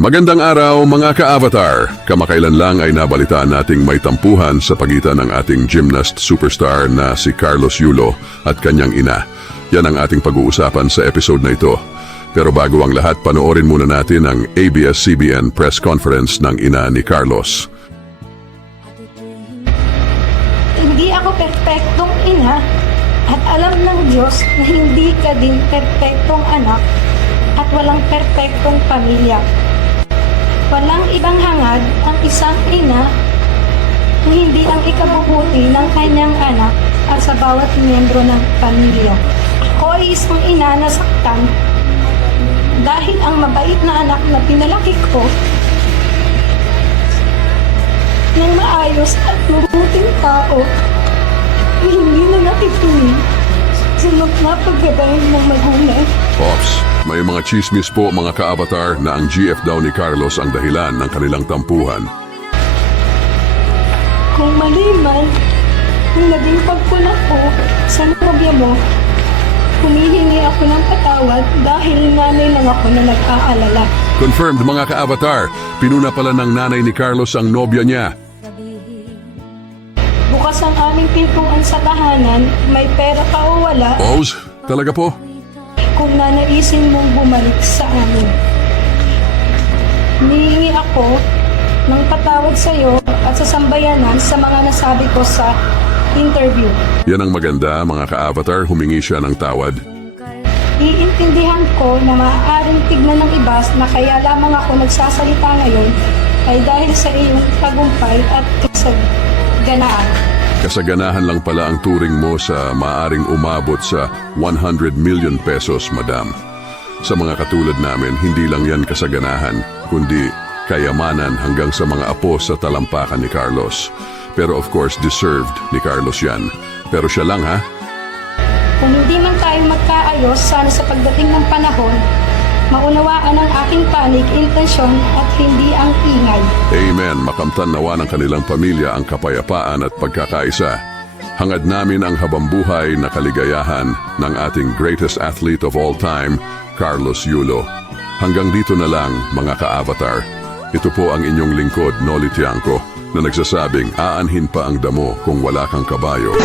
Magandang araw mga ka-avatar! Kamakailan lang ay nabalitaan nating may tampuhan sa pagitan ng ating gymnast superstar na si Carlos Yulo at kanyang ina. Yan ang ating pag-uusapan sa episode na ito. Pero bago ang lahat, panoorin muna natin ang ABS-CBN press conference ng ina ni Carlos. Hindi ako perpektong ina at alam ng Diyos na hindi ka din perpektong anak at walang perpektong pamilya. Walang ibang hangad ang isang ina kung hindi ang ikabubuti ng kanyang anak at sa bawat miyembro ng pamilya. Ako ay isang ina na saktan dahil ang mabait na anak na pinalaki ko ng maayos at mabuting tao ay hindi na nakikinig sa napagabay ng magulang. Pops, may mga chismis po mga ka-avatar na ang GF daw ni Carlos ang dahilan ng kanilang tampuhan. Kung mali man, kung naging pagpuna ko sa nobya mo, humihingi ako ng patawad dahil nanay lang ako na nag-aalala. Confirmed mga ka-avatar, pinuna pala ng nanay ni Carlos ang nobya niya. Bukas ang aming pintuan sa tahanan, may pera ka o wala, Pose, talaga po? kung nanaisin mong bumalik sa amin. Hihingi ako ng patawad sa iyo at sa sambayanan sa mga nasabi ko sa interview. Yan ang maganda mga ka-avatar, humingi siya ng tawad. Iintindihan ko na maaaring tignan ng iba na kaya lamang ako nagsasalita ngayon ay dahil sa iyong tagumpay at kasaganaan. Kasaganahan lang pala ang turing mo sa maaring umabot sa 100 million pesos, madam. Sa mga katulad namin, hindi lang yan kasaganahan, kundi kayamanan hanggang sa mga apo sa talampakan ni Carlos. Pero of course, deserved ni Carlos yan. Pero siya lang ha? Kung hindi man tayo magkaayos, sana sa pagdating ng panahon, maunawaan ang aking panig, intensyon at hindi ang ingay. Amen. Makamtan nawa ng kanilang pamilya ang kapayapaan at pagkakaisa. Hangad namin ang habambuhay na kaligayahan ng ating greatest athlete of all time, Carlos Yulo. Hanggang dito na lang, mga ka-avatar. Ito po ang inyong lingkod, Noli Tiangco, na nagsasabing aanhin pa ang damo kung wala kang kabayo.